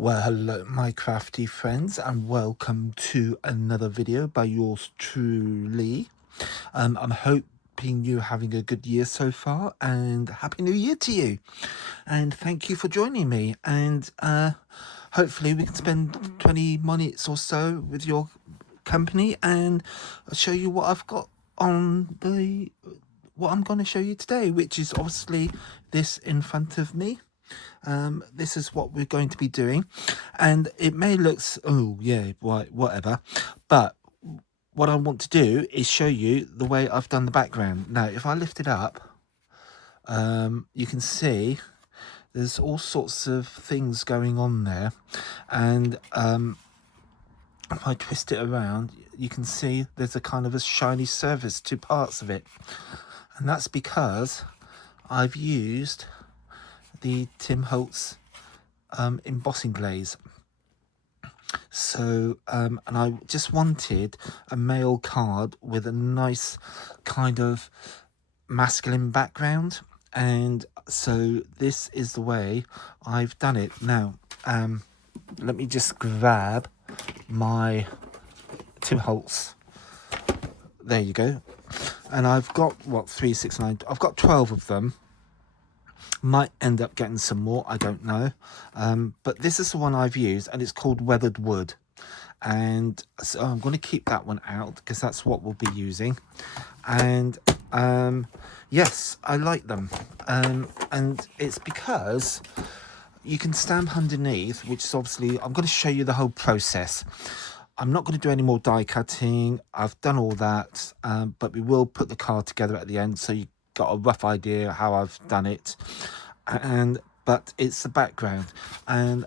Well, hello, my crafty friends, and welcome to another video by yours truly. I'm hoping you're having a good year so far, and Happy New Year to you. And thank you for joining me. And hopefully, we can spend 20 minutes or so with your company, and I'll show you what I've got on what I'm going to show you today, which is obviously this in front of me. This is what we're going to be doing, and it may look, oh yeah, right, whatever, but what I want to do is show you the way I've done the background. Now if I lift it up, you can see there's all sorts of things going on there, and if I twist it around, you can see there's a kind of a shiny surface to parts of it, and that's because I've used the Tim Holtz embossing glaze. So and I just wanted a male card with a nice kind of masculine background, and so this is the way I've done it. Now let me just grab my Tim Holtz. There you go. And I've got what, 3, 6, 9, I've got 12 of them. Might end up getting some more, I don't know, but this is the one I've used, and it's called Weathered Wood, and so I'm going to keep that one out because that's what we'll be using. And yes, I like them, and it's because you can stamp underneath, which is obviously, I'm going to show you the whole process. I'm not going to do any more die cutting, I've done all that, but we will put the card together at the end so you got a rough idea how I've done it. But it's the background, and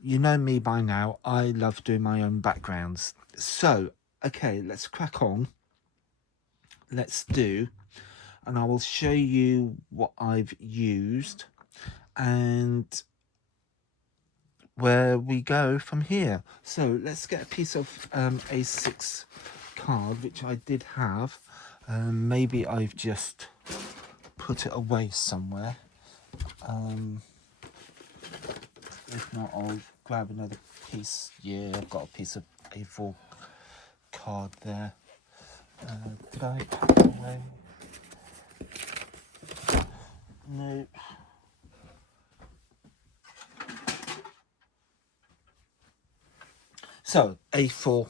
you know me by now, I love doing my own backgrounds. So okay, let's crack on. Let's do, and I will show you what I've used and where we go from here. So let's get a piece of A6 card, which I did have. Maybe I've just put it away somewhere. If not, I'll grab another piece. Yeah, I've got a piece of A4 card there. Did I put it away? No. So A4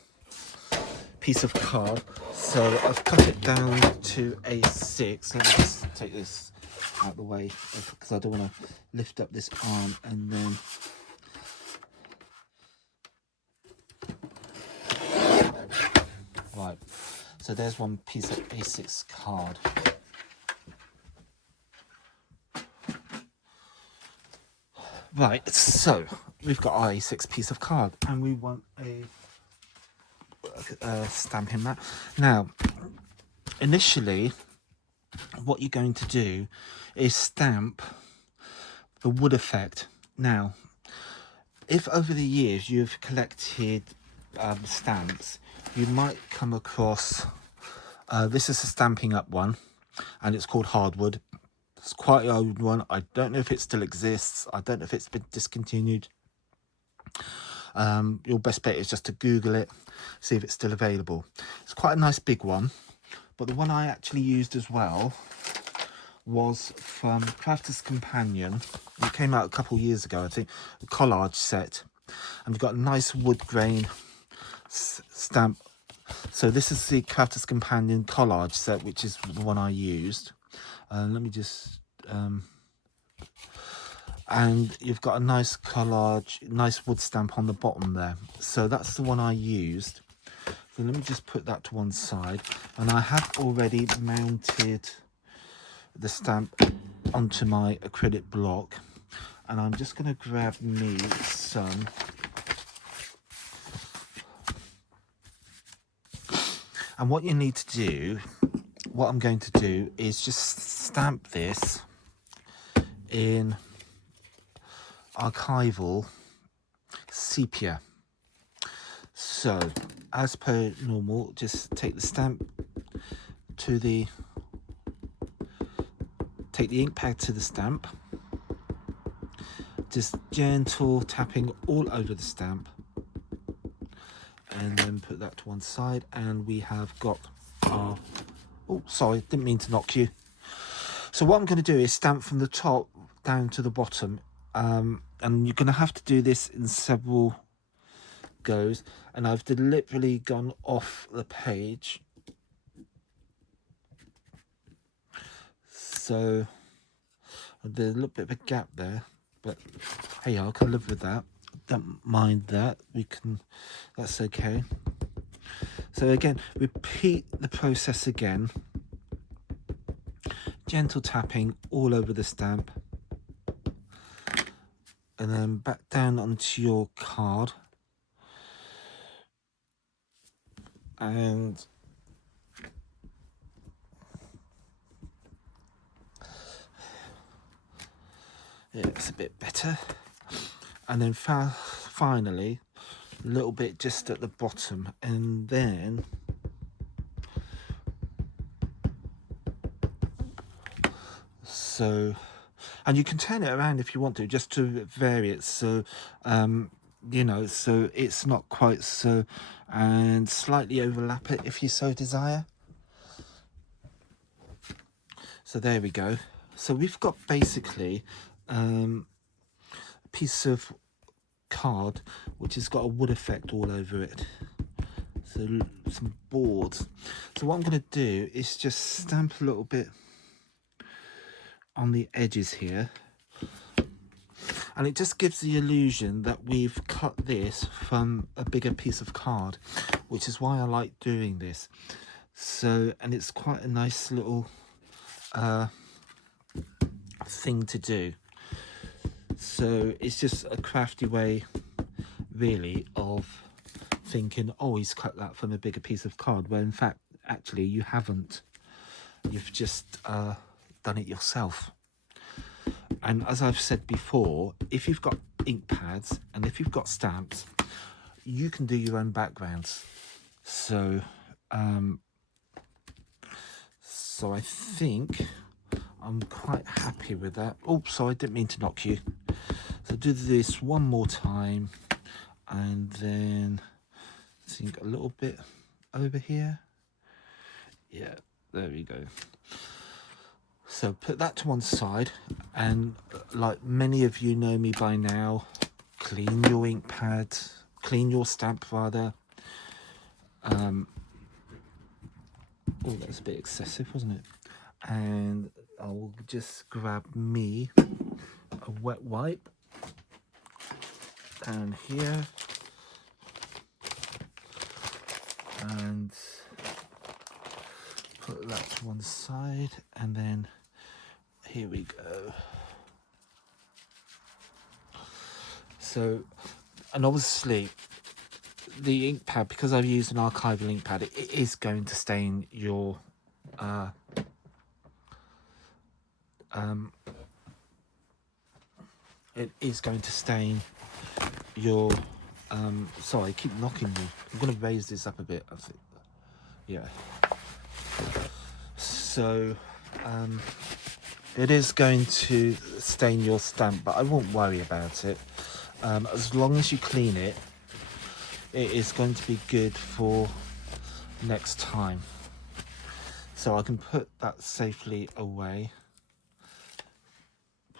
piece of card. So I've cut it down to A6. Let me just take this out of the way because I don't want to lift up this arm and then right. So there's one piece of A6 card. Right, so we've got our A6 piece of card, and we want a stamping mat. Now, initially, what you're going to do is stamp the wood effect. Now, if over the years you've collected stamps, you might come across, this is a Stamping Up one, and it's called Hardwood. It's quite an old one. I don't know if it still exists. I don't know if it's been discontinued. Your best bet is just to Google it, see if it's still available. It's quite a nice big one, but the one I actually used as well was from Crafter's Companion. It came out a couple of years ago, I think, a collage set, and we've got a nice wood grain stamp. So this is the Crafter's Companion collage set, which is the one I used. Let me just and you've got a nice collage, nice wood stamp on the bottom there. So that's the one I used. So let me just put that to one side, and I have already mounted the stamp onto my acrylic block, and I'm just going to grab me some and what you need to do, what I'm going to do is just stamp this in archival sepia. So as per normal, just take the stamp to the, take the ink pad to the stamp, Just gentle tapping all over the stamp, and then put that to one side, and we have got our, oh sorry, didn't mean to knock you. So what I'm going to do is stamp from the top down to the bottom, and you're going to have to do this in several goes, and I've deliberately gone off the page, so there's a little bit of a gap there, but hey, I can live with that. Don't mind that. We can, that's okay. So again, repeat the process again. Gentle tapping all over the stamp, and then back down onto your card, and yeah, it's a bit better. And then finally a little bit just at the bottom, and then so, and you can turn it around if you want to, just to vary it, so you know, so it's not quite so, and slightly overlap it if you so desire. So there we go. So we've got basically a piece of card which has got a wood effect all over it, so some boards. So what I'm going to do is just stamp a little bit on the edges here, and it just gives the illusion that we've cut this from a bigger piece of card, which is why I like doing this. So, and it's quite a nice little thing to do. So it's just a crafty way really of thinking, oh, he's cut that from a bigger piece of card, where in fact actually you haven't. You've just done it yourself. And as I've said before, if you've got ink pads and if you've got stamps, you can do your own backgrounds. So so I think I'm quite happy with that. Oh, sorry, I didn't mean to knock you. So do this one more time, and then I think a little bit over here. Yeah, there we go. So put that to one side, and like many of you know me by now, clean your ink pad, clean your stamp rather. Oh, that's a bit excessive, wasn't it? And I'll just grab me a wet wipe down here, and put that to one side, and then here we go. So, and obviously the ink pad, because I've used an archival ink pad, it is going to stain your it is going to stain your sorry, I keep knocking you. I'm going to raise this up a bit, I think. Yeah. So it is going to stain your stamp, but I won't worry about it. As long as you clean it, it is going to be good for next time. So I can put that safely away,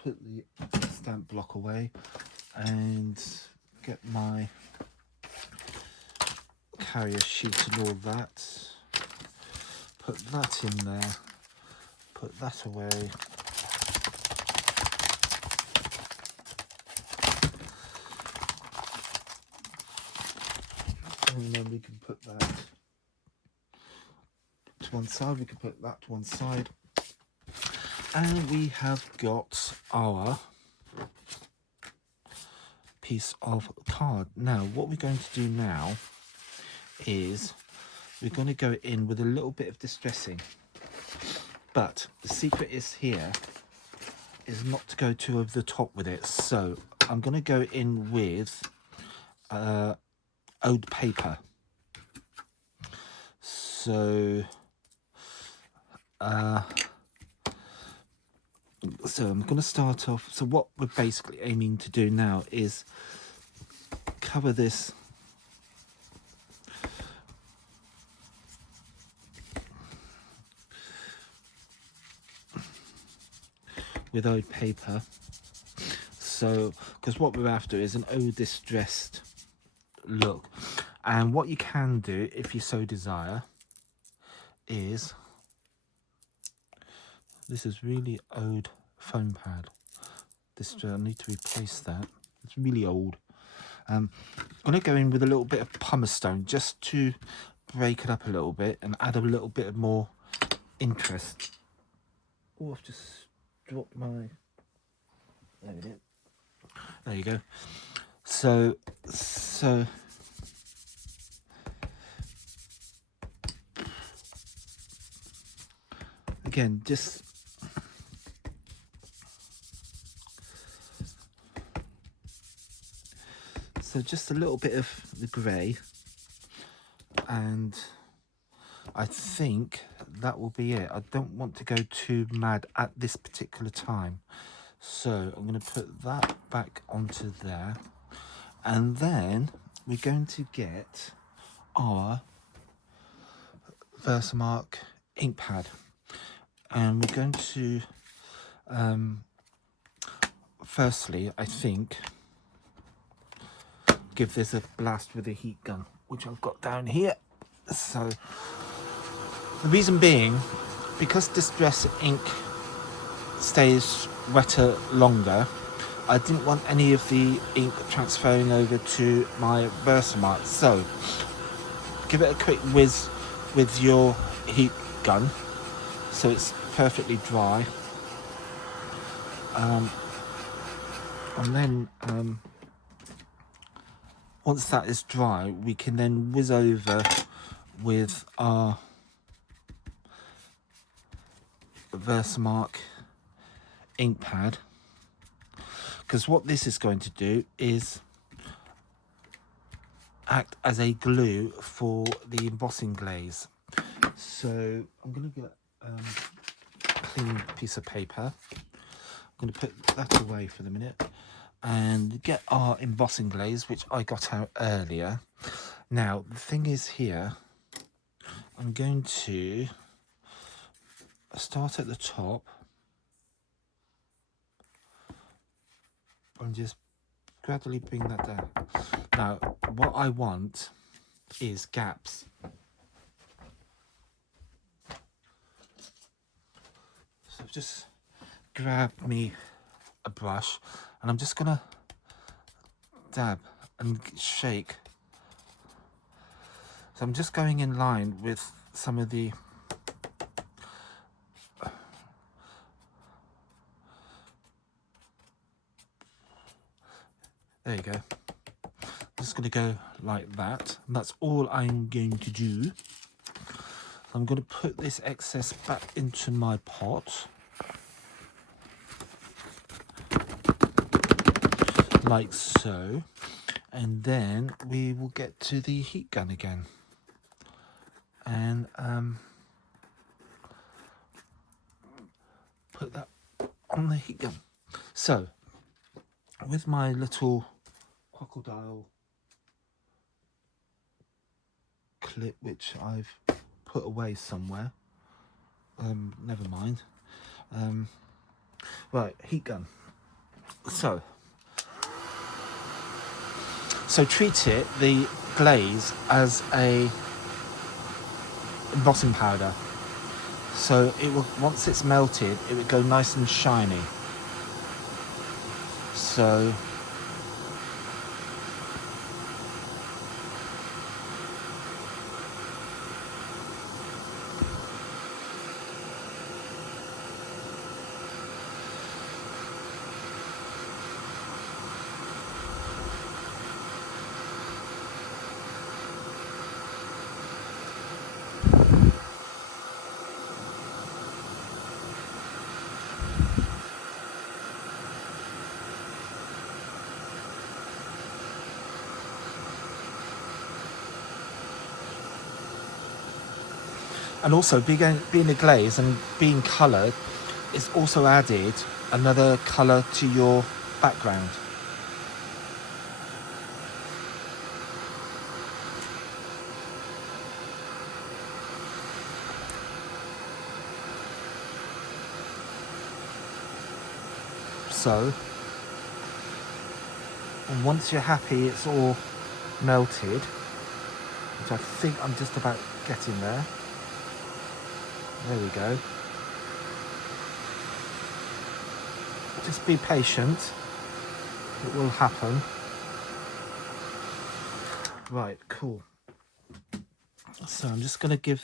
put the stamp block away, and get my carrier sheet and all that. Put that in there, put that away. And then we can put that to one side, we can put that to one side. And we have got our piece of card. Now, what we're going to do now is we're going to go in with a little bit of distressing. But the secret is here is not to go too over the top with it. So I'm going to go in with old paper. So So I'm going to start off. So what we're basically aiming to do now is cover this with old paper. So, because what we're after is an eau distressed look. And what you can do, if you so desire, is this is really old foam pad. This I need to replace that. It's really old. I'm going to go in with a little bit of pumice stone just to break it up a little bit and add a little bit of more interest. Oh, I've just dropped my... There we go. There you go. So again, just a little bit of the grey, and I think that will be it. I don't want to go too mad at this particular time, so I'm going to put that back onto there, and then we're going to get our Versamark ink pad, and we're going to firstly, I think, give this a blast with a heat gun, which I've got down here. So the reason being, because Distress ink stays wetter longer, I didn't want any of the ink transferring over to my Versamark. So give it a quick whiz with your heat gun so it's perfectly dry, and then once that is dry, we can then whiz over with our Versamark ink pad, because what this is going to do is act as a glue for the embossing glaze. So I'm going to get a clean piece of paper. I'm going to put that away for the minute and get our embossing glaze, which I got out earlier. Now the thing is here, I'm going to start at the top and just gradually bring that down. Now what I want is gaps. So just grab me a brush and I'm just gonna dab and shake. So I'm just going in line with some of the there you go. I'm just going to go like that, and that's all I'm going to do. So I'm going to put this excess back into my pot, like so, and then we will get to the heat gun again, and put that on the heat gun. So with my little crocodile clip, which I've put away somewhere, never mind, right, heat gun. So treat it, the glaze, as a embossing powder, so it will, once it's melted, it would go nice and shiny. So and also being a glaze and being coloured, it's also added another colour to your background. So, and once you're happy it's all melted, which I think I'm just about getting there. There we go. Just be patient. It will happen. Right, cool. So I'm just going to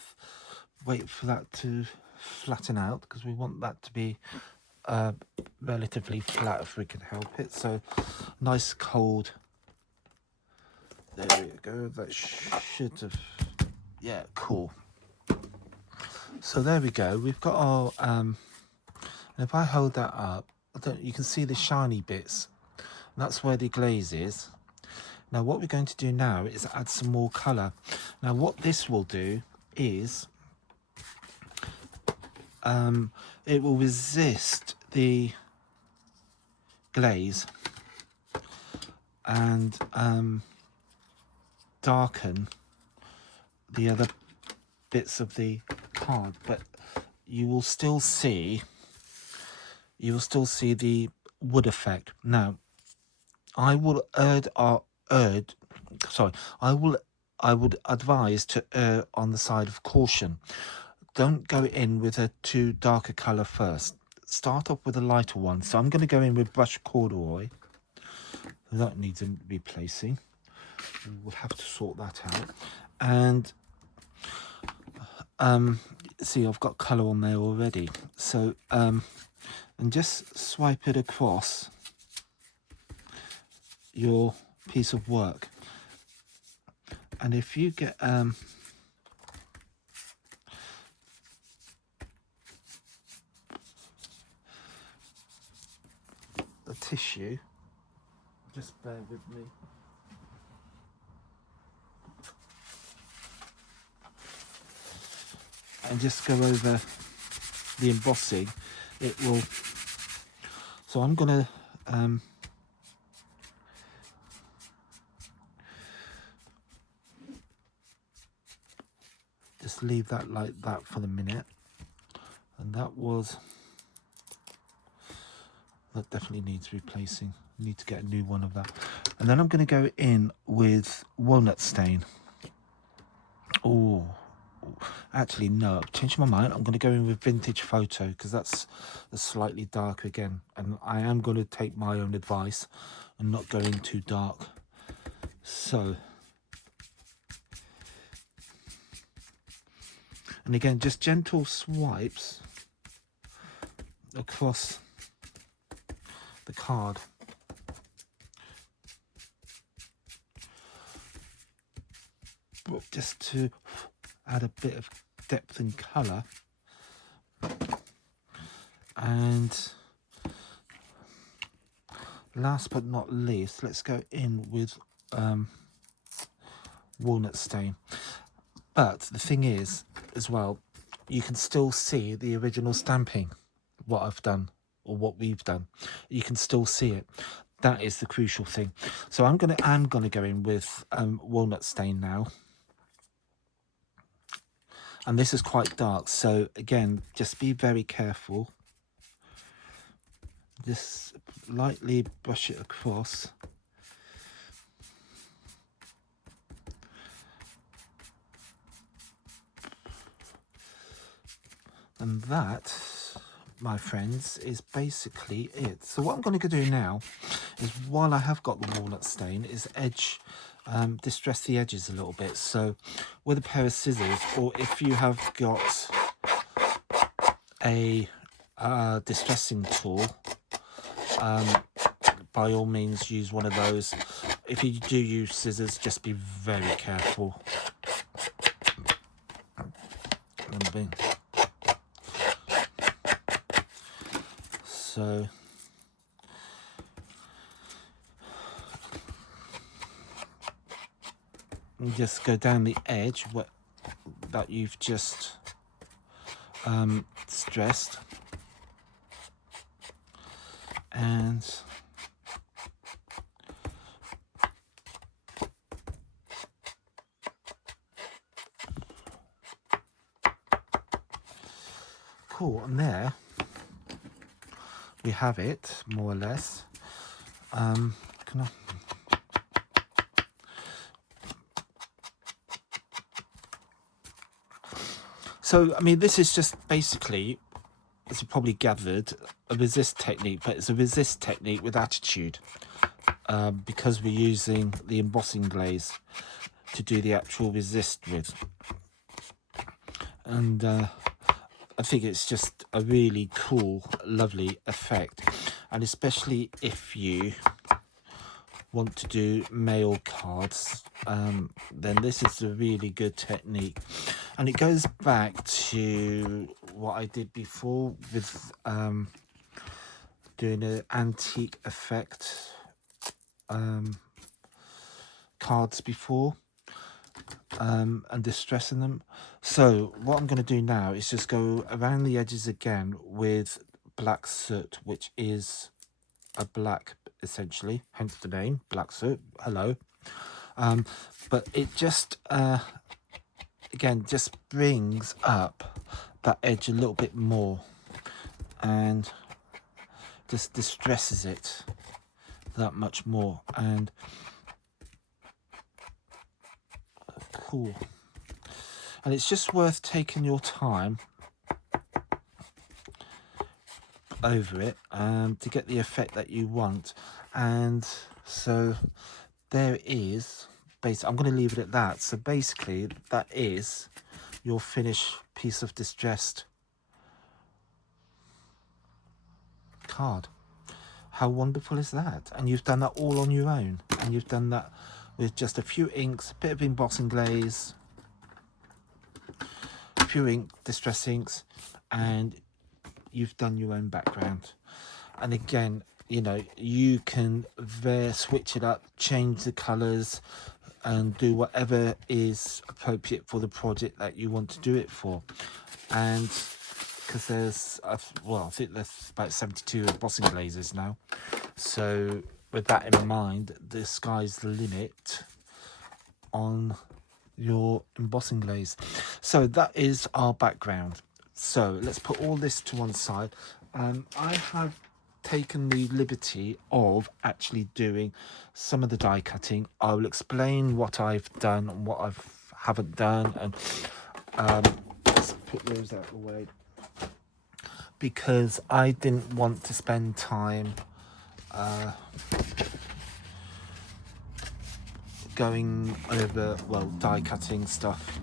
wait for that to flatten out, because we want that to be relatively flat if we can help it. So nice cold. There we go. That should have. Yeah, cool. So there we go. We've got our. And if I hold that up, you can see the shiny bits. That's where the glaze is. Now what we're going to do now is add some more colour. Now what this will do is it will resist the glaze and darken the other bits of the card, but you will still see the wood effect. Now I would advise to err on the side of caution. Don't go in with a too dark a colour first. Start off with a lighter one. So I'm going to go in with brushed corduroy. That needs replacing. We'll have to sort that out. And see, I've got colour on there already. So and just swipe it across your piece of work. And if you get a tissue, just bear with me. And just go over the embossing, it will. So I'm gonna just leave that like that for the minute. And that definitely needs replacing. Need to get a new one of that. And then I'm going to go in with walnut stain. Oh, actually no, I've changed my mind. I'm going to go in with vintage photo, because that's slightly darker again, and I am going to take my own advice and not go in too dark. So, and again, just gentle swipes across the card. Just to add a bit of depth and colour. And last but not least, let's go in with walnut stain. But the thing is, as well, you can still see the original stamping, what I've done or what we've done. You can still see it. That is the crucial thing. So I'm gonna go in with walnut stain now. And this is quite dark, so again, just be very careful. Just lightly brush it across. And that, my friends, is basically it. So what I'm going to do now is, while I have got the walnut stain, is distress the edges a little bit. So with a pair of scissors, or if you have got a distressing tool, by all means use one of those. If you do use scissors, just be very careful. And bing. So you just go down the edge that you've just stressed. And cool, and there we have it, more or less. Can I... So, I mean, this is just basically, as you probably gathered, a resist technique, but it's a resist technique with attitude, because we're using the embossing glaze to do the actual resist with. And I think it's just a really cool, lovely effect. And especially if you want to do mail cards, then this is a really good technique. And it goes back to what I did before with doing an antique effect cards before, and distressing them. So what I'm going to do now is just go around the edges again with black soot, which is a black, essentially, hence the name, black soot. Hello. But it just again just brings up that edge a little bit more and just distresses it that much more. And cool. And it's just worth taking your time over it to get the effect that you want. And so there it is. I'm going to leave it at that. So basically that is your finished piece of distressed card. How wonderful is that? And you've done that all on your own, and you've done that with just a few inks, a bit of embossing glaze, a few distress inks, and you've done your own background. And again, you know, you can switch it up, change the colors, and do whatever is appropriate for the project that you want to do it for. And because there's, well, I think there's about 72 embossing glazes now. So with that in mind, the sky's the limit on your embossing glaze. So that is our background. So let's put all this to one side. I have taken the liberty of actually doing some of the die cutting. I will explain what I've done and what I haven't done, and let's put those out of the way, because I didn't want to spend time going over, well, die cutting stuff,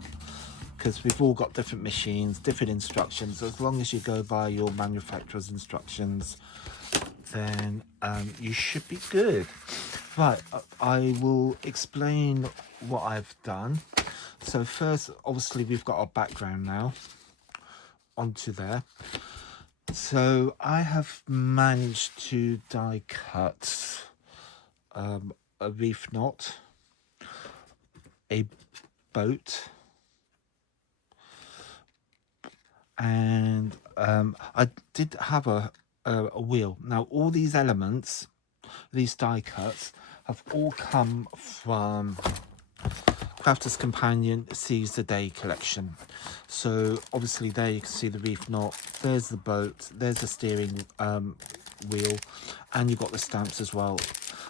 because we've all got different machines, different instructions. As long as you go by your manufacturer's instructions, then you should be good. Right, I will explain what I've done. So first, obviously, we've got our background now onto there. So I have managed to die cut a reef knot, a boat, and I did have a wheel. Now all these elements, these die cuts, have all come from Crafter's Companion Seize the Day collection. So obviously there you can see the reef knot, there's the boat, there's the steering wheel, and you've got the stamps as well.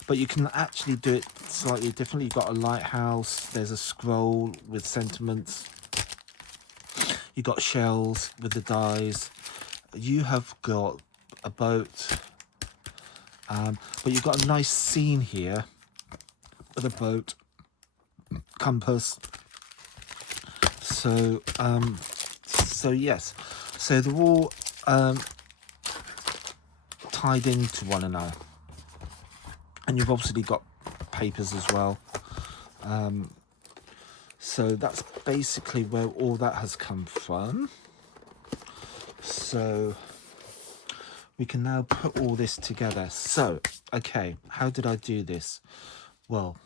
But you can actually do it slightly differently. You've got a lighthouse, there's a scroll with sentiments, you've got shells with the dies, you have got a boat, but you've got a nice scene here with a boat, compass. So so yes, so they're all tied into one another, and you've obviously got papers as well. So that's basically where all that has come from. So we can now put all this together. So okay, how did I do this? Well,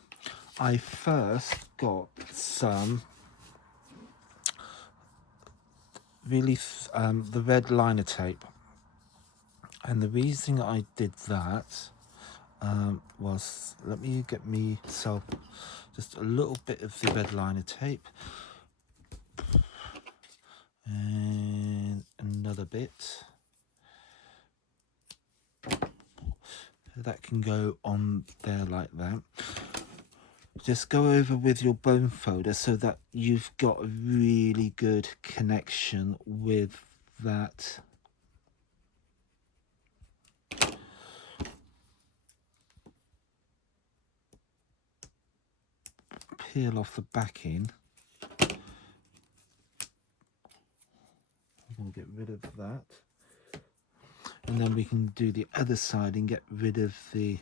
I first got some really the red liner tape, And the reason I did that was, let me get myself just a little bit of the red liner tape and another bit. That can go on there like that. Just go over with your bone folder so that you've got a really good connection with that. Peel off the backing. We'll get rid of that. And then we can do the other side and get rid of the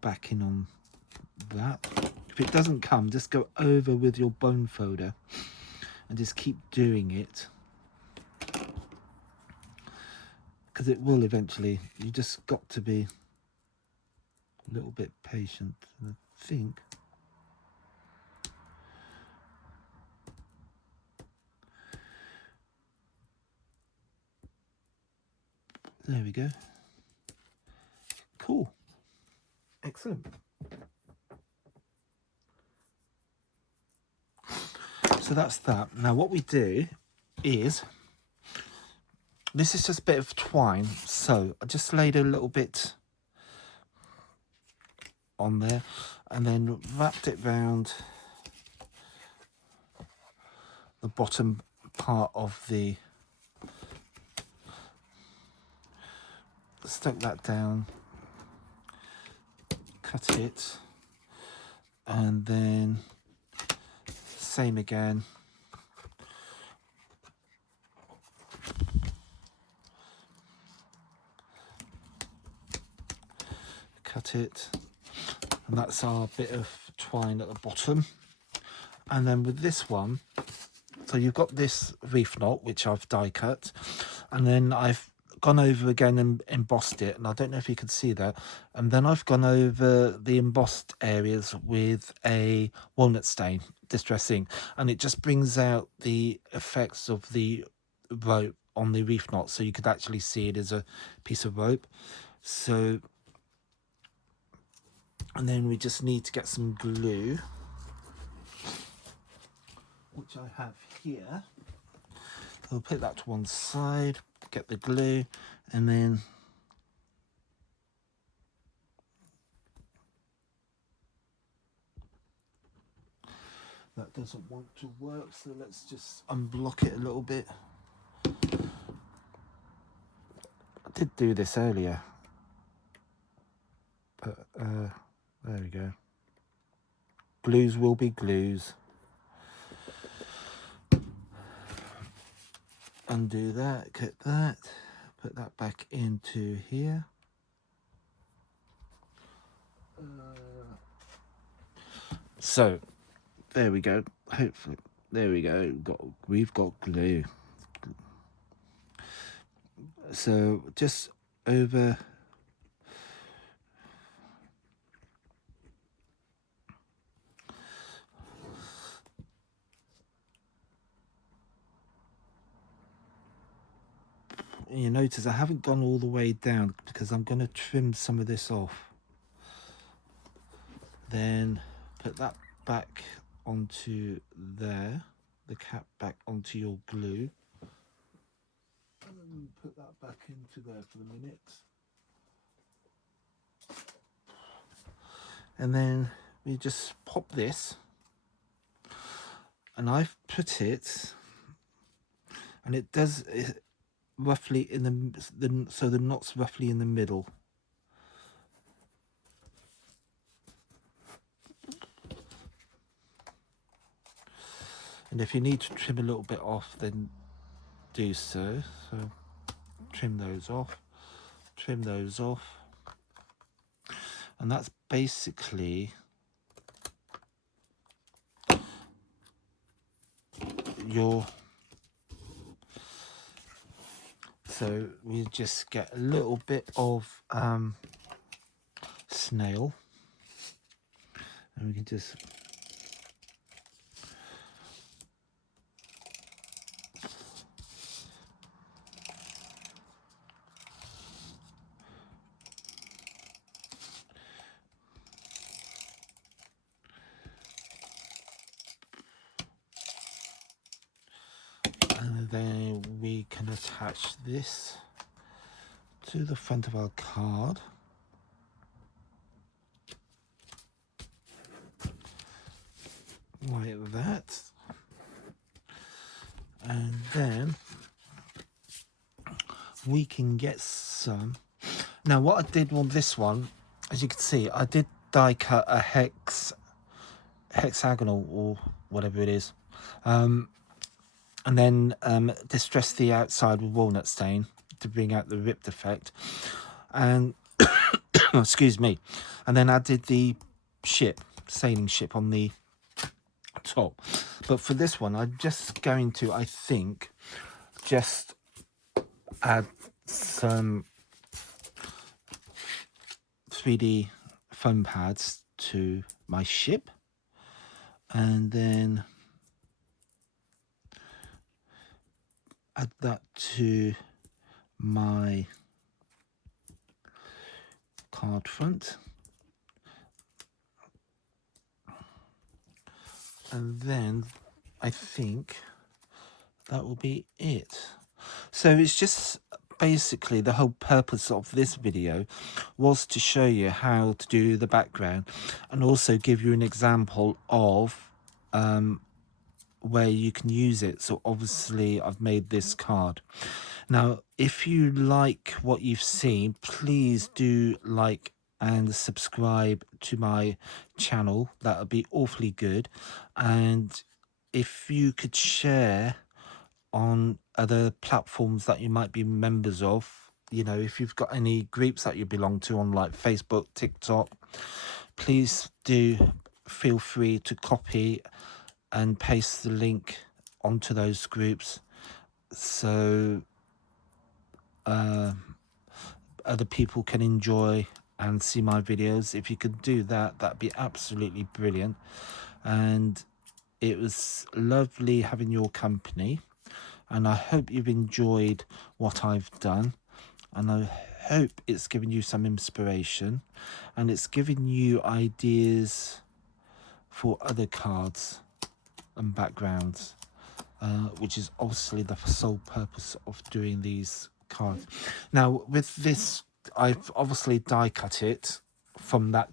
backing on that. If it doesn't come, just go over with your bone folder and just keep doing it, because it will eventually. You just got to be a little bit patient. And I think there we go. Cool. Excellent. So that's that. Now what we do is, this is just a bit of twine. So I just laid a little bit on there and then wrapped it round the bottom part of the, stuck that down, cut it, and then same again, cut it, and that's our bit of twine at the bottom. And then with this one, so you've got this reef knot which I've die cut, and then I've gone over again and embossed it, and I don't know if you can see that, and then I've gone over the embossed areas with a walnut stain distress ink, and it just brings out the effects of the rope on the reef knot, so you could actually see it as a piece of rope. So, and then we just need to get some glue, which I have here. I'll put that to one side, get the glue, and then that doesn't want to work, so let's just unblock it a little bit. I did do this earlier, but there we go. Glues will be glues. Undo that, cut that, put that back into here. So there we go. Hopefully, there we go. We've got glue. So just over. You notice I haven't gone all the way down because I'm going to trim some of this off. Then put that back onto there, the cap back onto your glue. And then put that back into there for a minute. And then we just pop this. And I've put it, and it does it roughly in the so the knot's roughly in the middle. And if you need to trim a little bit off, then do so. So trim those off, trim those off. And that's basically your, so we just get a little bit of snail, and we can just then we can attach this to the front of our card. Like that. And then we can get some. Now what I did on this one, as you can see, I did die cut a hexagonal or whatever it is, and then distress the outside with walnut stain to bring out the ripped effect, and excuse me, and then I did the sailing ship on the top. But for this one, I'm just going to, I think, just add some 3D foam pads to my ship, and then add that to my card front, and then I think that will be it. So it's just basically the whole purpose of this video was to show you how to do the background and also give you an example of where you can use it. So obviously I've made this card. Now if you like what you've seen, please do like and subscribe to my channel. That would be awfully good. And if you could share on other platforms that you might be members of, you know, if you've got any groups that you belong to on like Facebook, TikTok, please do feel free to copy and paste the link onto those groups so other people can enjoy and see my videos. If you could do that, that'd be absolutely brilliant. And it was lovely having your company, and I hope you've enjoyed what I've done, and I hope it's given you some inspiration and it's given you ideas for other cards and backgrounds, which is obviously the sole purpose of doing these cards. Now with this, I've obviously die cut it from that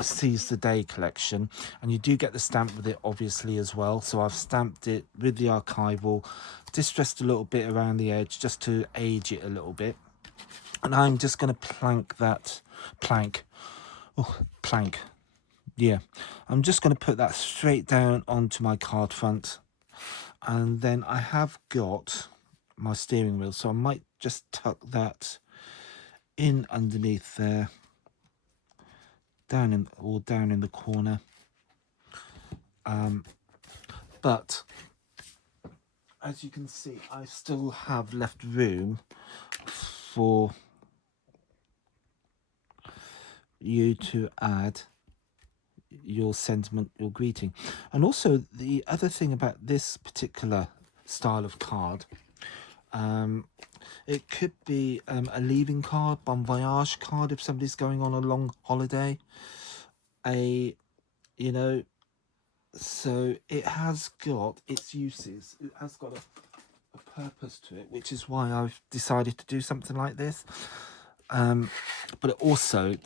Seize the Day collection, and you do get the stamp with it obviously as well. So I've stamped it with the archival, distressed a little bit around the edge just to age it a little bit, and I'm just going to plank, yeah, I'm just going to put that straight down onto my card front. And then I have got my steering wheel, so I might just tuck that in underneath there, down in the corner. But as you can see, I still have left room for you to add your sentiment, your greeting. And also the other thing about this particular style of card, it could be a leaving card, bon voyage card if somebody's going on a long holiday, you know, so it has got its uses, it has got a purpose to it, which is why I've decided to do something like this. But it also,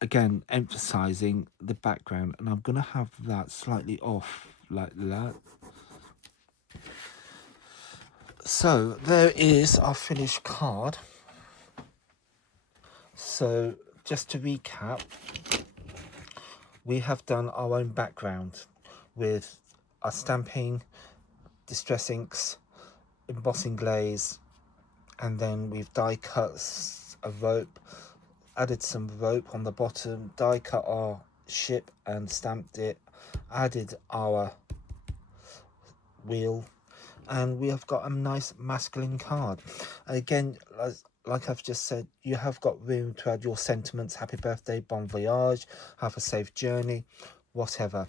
again, emphasizing the background, and I'm going to have that slightly off like that. So there is our finished card. So just to recap, we have done our own background with our stamping, distress inks, embossing glaze, and then we've die cut a rope, added some rope on the bottom, die cut our ship and stamped it, added our wheel, and we have got a nice masculine card. Again, like I've just said, you have got room to add your sentiments, happy birthday, bon voyage, have a safe journey, whatever.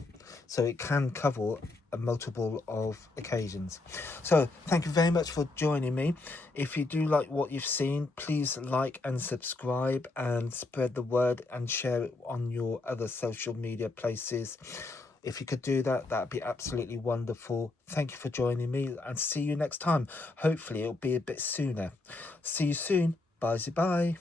So it can cover a multiple of occasions. So thank you very much for joining me. If you do like what you've seen, please like and subscribe and spread the word and share it on your other social media places. If you could do that, that'd be absolutely wonderful. Thank you for joining me, and see you next time. Hopefully it'll be a bit sooner. See you soon. Bye bye.